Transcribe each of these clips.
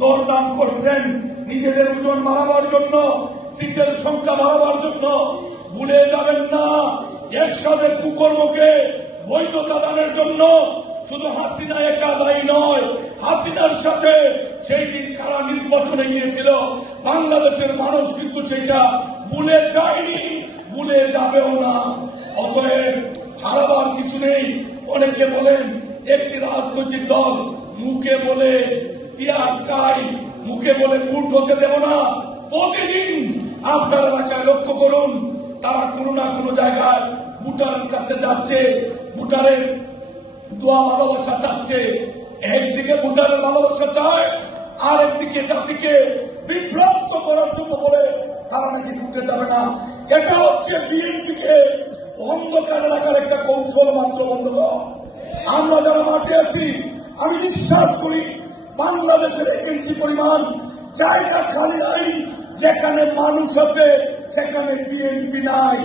দরদাম করছেন নিজেদের ওজন বাড়াবার জন্য, সিটের সংখ্যা বাড়াবার জন্য। ভুলে যাবেন না এরশাদের কুকর্মকে বৈধতা দানের জন্য শুধু হাসিনা একা দায়ী নয়। হাসিনার সাথে সেই দিন কারা নির্বাচনে গিয়েছিল বাংলাদেশের মানুষ কিন্তু সেটা ভুলে যায়নি, ভুলে যাবেও না। অতএব হারাবার কিছু নেই। অনেকে বলেন একটি রাজনৈতিক দল মুখে বলে পিয়ার চাই, মুখে বলে ভোট হতে দেব না। প্রতিদিন আপনার এলাকায় লক্ষ্য করুন, তারা কোনো না কোনো জায়গায় ভোটারের কাছে যাচ্ছে, ভোটারের দোয়া ভালোবাসা চাচ্ছে। একদিকে ভোটারের ভালোবাসা চায়, আর একদিকে জাতিকে বিভ্রান্ত করার জন্য বলে তারা নাকি ভোটে যাবে না। এটা হচ্ছে বিএনপিকে অন্ধকার এলাকার একটা কৌশল মাত্র। বন্ধুগণ, আমরা যারা মাঠে আছি, আমি বিশ্বাস করি বাংলাদেশের 1 ইঞ্চি পরিমাণ জায়গা খালি নাই যেখানে মানুষ আছে সেখানে বিএনপি নাই।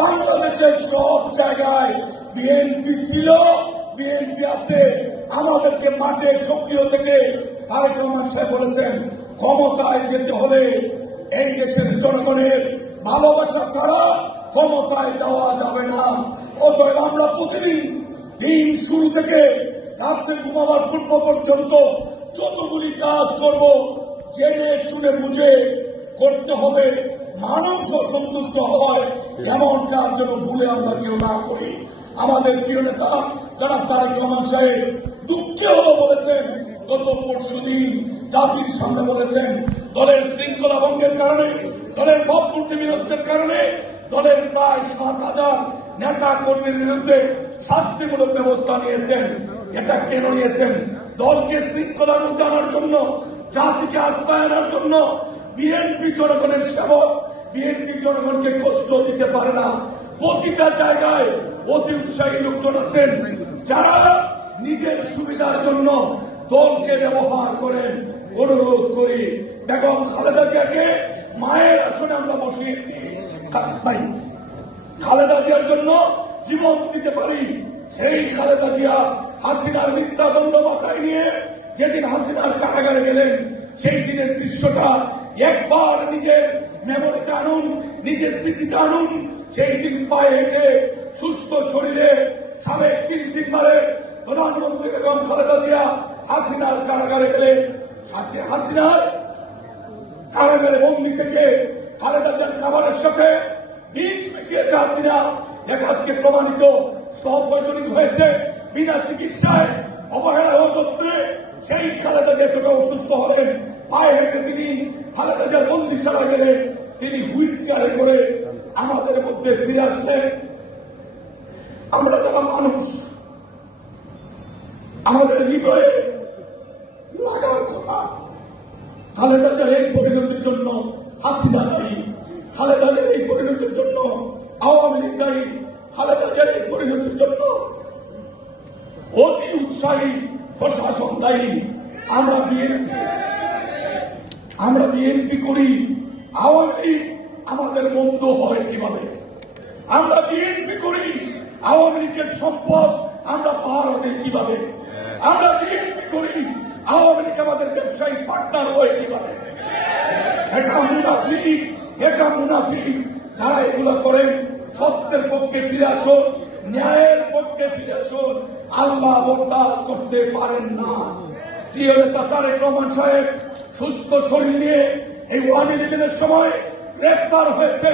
বাংলাদেশের সব জায়গায় বিএনপি ছিল, বিএনপি আছে। আমাদেরকে মাঠে সক্রিয় থেকে তারেক রহমান সাহেব বলেছেন, ক্ষমতায় যেতে হলে এই দেশের জনগণের ভালোবাসা ছাড়া ক্ষমতায় যাওয়া যাবে না। অতএব আমরা প্রতিদিন দিন শুরু থেকে রাত্রে ঘুমাবার পূর্ব পর্যন্ত যতগুলি কাজ করব জেনে শুনে বুঝে করতে হবে। মানুষও সন্তুষ্ট হয় এমন কাজ যেন ভুলে আমরা কেউ না করি। আমাদের প্রিয় নেতা জনাব তারেক রহমান সাহেব দুঃখে হলো বলেছেন, গত পরশুদিন জাতির সামনে বলেছেন দলের শৃঙ্খলা ভঙ্গের কারণে, দলের ভাবমূর্তি বিনষ্টের কারণে দলের প্রায় 7,000 নেতা কর্মীর বিরুদ্ধে শাস্তিমূলক ব্যবস্থা নিয়েছেন। এটা কেন নিয়েছেন? দলকে শৃঙ্খলার মধ্যে আনার জন্য, জাতিকে আস্থায় আনার জন্য। বিএনপি জনগণের সেবক, বিএনপি জনগণকে কষ্ট দিতে পারে না। প্রতিটা জায়গায় অতি উৎসাহী লোকজন আছেন যারা নিজের সুবিধার জন্য দলকে ব্যবহার করেন। অনুরোধ করি, বেগম খালেদা জিয়াকে মায়ের আসনে আমরা বসিয়েছি। ভাই, খালেদা জিয়ার জন্য জীবন দিতে পারি। সেই খালেদা জিয়া হাসিনার মিথ্যা দণ্ড মাথায় নিয়ে যেদিন হাসিনার কারাগারে গেলেন, সেই দিনের দৃশ্যটা একবার নিজের মেমোরিতে আনুন, নিজের স্মৃতিতে আনুন। সেই দিন পায়ে হেঁটে সুস্থ শরীরে সাবেক 3 প্রধানমন্ত্রী বেগম খালেদা জিয়া হাসিনার কারাগারে গেলেন। হাসিনার কারাগারে বন্দী থেকে খালেদা জিয়ার খাবারের সাথে বিষ মিশিয়েছে হাসিনা। এটা আজকে প্রমাণিত। স্তন পয়জনিক হয়েছে বিনা চিকিৎসায়, অবহেলা অযত্নে। সেই খালেদা জিয়া এতটা অসুস্থ হলেন, পায়ে হেঁটে তিনি খালেদা জিয়ার বন্দিশালা গেলে তিনি হুইল চেয়ারে করে আমাদের মধ্যে ফিরে আসলেন। আমরা যারা মানুষ, আমাদের হৃদয়ে লাগার কথা। খালেদা জিয়ার এই পরিণতির জন্য হাসিনা দায়ী, খালেদা জিয়ার এই পরিণতির জন্য আওয়ামী লীগ দায়ী, খালেদা জিয়ার এই পরিণতির জন্য অতি উৎসাহী প্রশাসন দায়ী। আমরা বিএনপি করি, আওয়ামী লীগ আমাদের বন্ধু হয় কিভাবে? আমরা বিএনপি করি, আওয়ামী লীগের সম্পদ আমরা পাহারা দিই কিভাবে? আমরা বিএনপি করি, আওয়ামী লীগ আমাদের ব্যবসায়ী পার্টনার হয় কিভাবে? এটা মুনাফিক। যারা এগুলো করেন, সত্যের পক্ষে ফিরে আসুন, ন্যায়ের পক্ষে ফিরে আসুন। আল্লাহ বরদাস্ত করতে পারেন না। প্রিয় নেতা তারেক রহমান সাহেব সুস্থ শরীর নিয়ে এই ওয়ান ইলেভেনের সময় গ্রেফতার হয়েছে।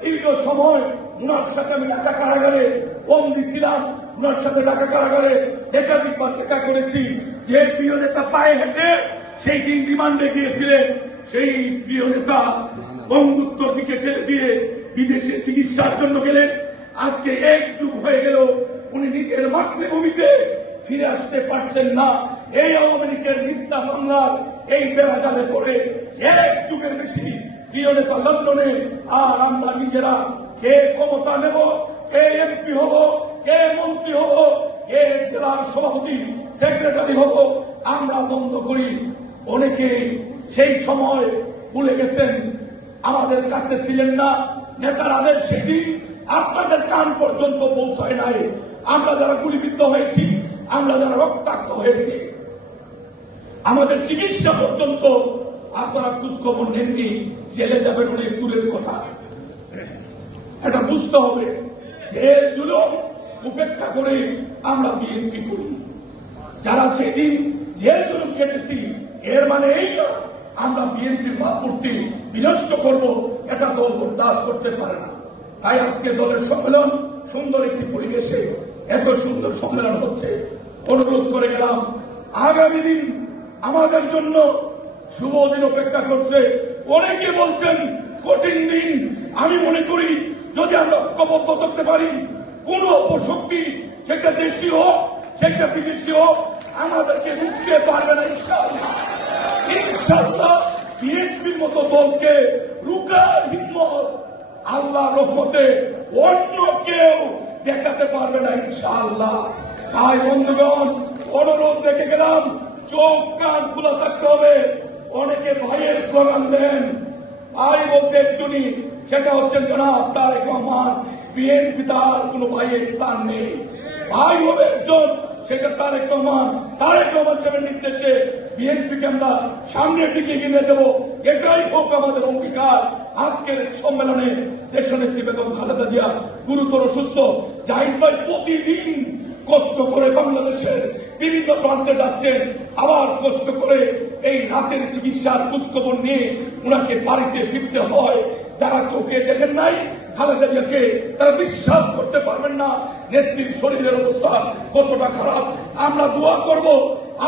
দীর্ঘ সময় উনার সাথে আমি ঢাকা কারাগারে বন্দী ছিলাম। উনার সাথে ঢাকা কারাগারে একাধিকবার দেখা করেছি। যে প্রিয় নেতা পায়ে হেঁটে সেই দিন রিমান্ডে গিয়েছিলেন, সেই প্রিয় নেতা বঙ্গুত্তর দিকে ঠেলে দিয়ে বিদেশে চিকিৎসার জন্য গেলেন। আজকে 1 যুগ হয়ে গেল, উনি নিজের মাতৃভূমিতে ফিরে আসতে পারছেন না। এই আওয়ামী লীগের মিথ্যা মামলার এই বেড়াজালে পড়ে 1 যুগের বেশি প্রিয় নেতা লন্ডনে, আর আমরা নিজেরা কে ক্ষমতা নেব, কে এমপি হব, কে মন্ত্রী হব, কে জেলার সভাপতি সেক্রেটারি হব, আমরা দ্বন্দ্ব করি। অনেকে সেই সময় ভুলে গেছেন, আমাদের কাছে ছিলেন না, নেতার আদেশ সেদিন আপনাদের কান পর্যন্ত পৌঁছায় নাই। আমরা যারা গুলিবিদ্ধ হয়েছি, আমরা যারা রক্তাক্ত হয়েছি, আমাদের চিকিৎসা পর্যন্ত আপনারা খোঁজখবর নেননি। জেলে যাবেন অনেক দূরের কথা। এটা বুঝতে হবে, যে জুলুম উপেক্ষা করে আমরা বিএনপি করি। যারা সেদিন যে জুলুম কেটেছি, এর মানে এই না আমরা বিএনপির ভাবমূর্তি বিনষ্ট করব, এটা দল বরদাস্ত করতে পারে না। তাই আজকে দলের সম্মেলন সুন্দর একটি পরিবেশে এত সুন্দর সম্মেলন হচ্ছে। অনুরোধ করে গেলাম, আগামী দিন আমাদের জন্য শুভ দিন অপেক্ষা করছে। অনেকে বলছেন কঠিন দিন। আমি মনে করি যদি আমরা ঐক্যবদ্ধ করতে পারি, কোন অপশক্তি, সেটা দেশি হোক সেটা বিদেশি হোক, আমাদেরকে রুখতে পারবে না ইনশাআল্লাহ। ইনশাআল্লাহ বিএনপির মতো দলকে রুকার হিম্মত আল্লাহ রহমতে অন্য কেউ দেখাতে পারবে না ইনশাআল্লাহ। তাই বন্ধুগণ, অনুরোধ রেখে গেলাম, চোখ কান খোলা থাকতে হবে। অনেকে ভাইয়ের স্লোগান দেন, ভাই বলতে একজনই, সেটা হচ্ছেন জনাব তারেক রহমান। বিএনপি তার কোন ভাইয়ের স্থান নেই, ভাই হবে একজন, সেটা তারেক রহমান। তারেক রহমান সাহেবের নির্দেশে বিএনপিকে আমরা সামনের দিকে এগিয়ে দেব, এটাই হোক আমাদের অঙ্গীকার। আজকের সম্মেলনে দেশনেত্রী বেগম খালেদা জিয়া গুরুতর অসুস্থ। জাহিদ ভাই প্রতিদিন কষ্ট করে বাংলাদেশের বিভিন্ন প্রান্তে যাচ্ছেন, আবার কষ্ট করে এই রাতের চিকিৎসার খোঁজখবর নিয়ে ওনাকে বাড়িতে ফিরতে হয়। যারা চোখে দেখেন নাই খালেদা জিয়াকে, তারা বিশ্বাস করতে পারবেন না নেত্রীর শরীরের অবস্থা কতটা খারাপ। আমরা দোয়া করব,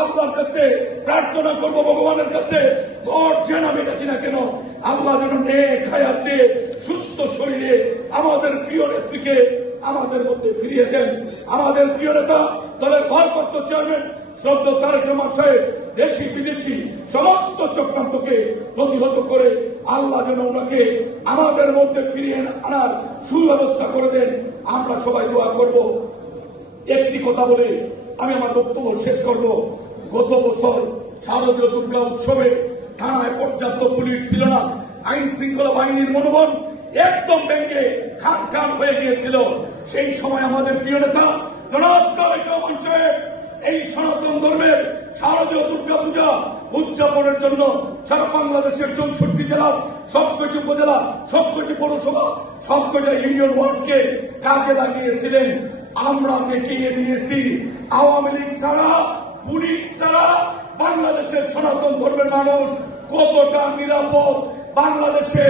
আল্লাহর কাছে প্রার্থনা করব, ভগবানের কাছে, গড যেন আমি ডাকি না কেন, আল্লাহ যেন নেক হায়াত দিয়ে সুস্থ শরীরে আমাদের প্রিয় নেত্রীকে আমাদের মধ্যে ফিরিয়ে দেন। আমাদের প্রিয় নেতা, দলের ভারপ্রাপ্ত চেয়ারম্যান শ্রদ্ধেয় তারেক রহমান সাহেব দেশি বিদেশি সমস্ত চক্রান্তকে প্রতিহত করে আল্লাহ যেন ওনাকে আমাদের মধ্যে ফিরিয়ে আনার সুব্যবস্থা করে দেন। আমরা সবাই দোয়া করব। একটি কথা বলে আমি আমার বক্তব্য শেষ করব। গত বছর শারদীয় দুর্গা উৎসবে থানায় পর্যাপ্ত পুলিশ ছিল না, আইন শৃঙ্খলা বাহিনীর মনোবল একদম ভেঙে খান খান হয়ে গিয়েছিল। সেই সময় আমাদের প্রিয় নেতা জনাব তারেক রহমান সাহেব এই সনাতন ধর্মের শারদীয় দুর্গা পূজা উদযাপনের জন্য সারা বাংলাদেশের 64 জেলার সবকটি উপজেলা, সবকটি পৌরসভা, সবকটি ইউনিয়ন ওয়ার্ডকে কাজে লাগিয়েছিলেন। আমরা দেখিয়ে দিয়েছি, আওয়ামী লীগ ছাড়া, পুলিশ ছাড়া বাংলাদেশের সনাতন ধর্মের মানুষ কতটা নিরাপদ। বাংলাদেশে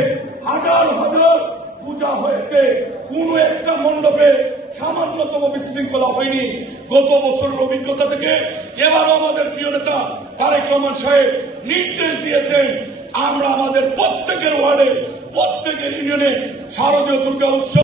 হাজার হাজার পূজা হয়েছে, কোন একটা মণ্ডপে সামান্যতম বিশৃঙ্খলা হয়নি। গত বছরের অভিজ্ঞতা থেকে এবারও আমাদের প্রিয় নেতা তারেক রহমান সাহেব নির্দেশ দিয়েছেন, আমরা আমাদের প্রত্যেকের ওয়ার্ডে, প্রত্যেকের ইউনিয়নে শারদীয় দুর্গা উৎসব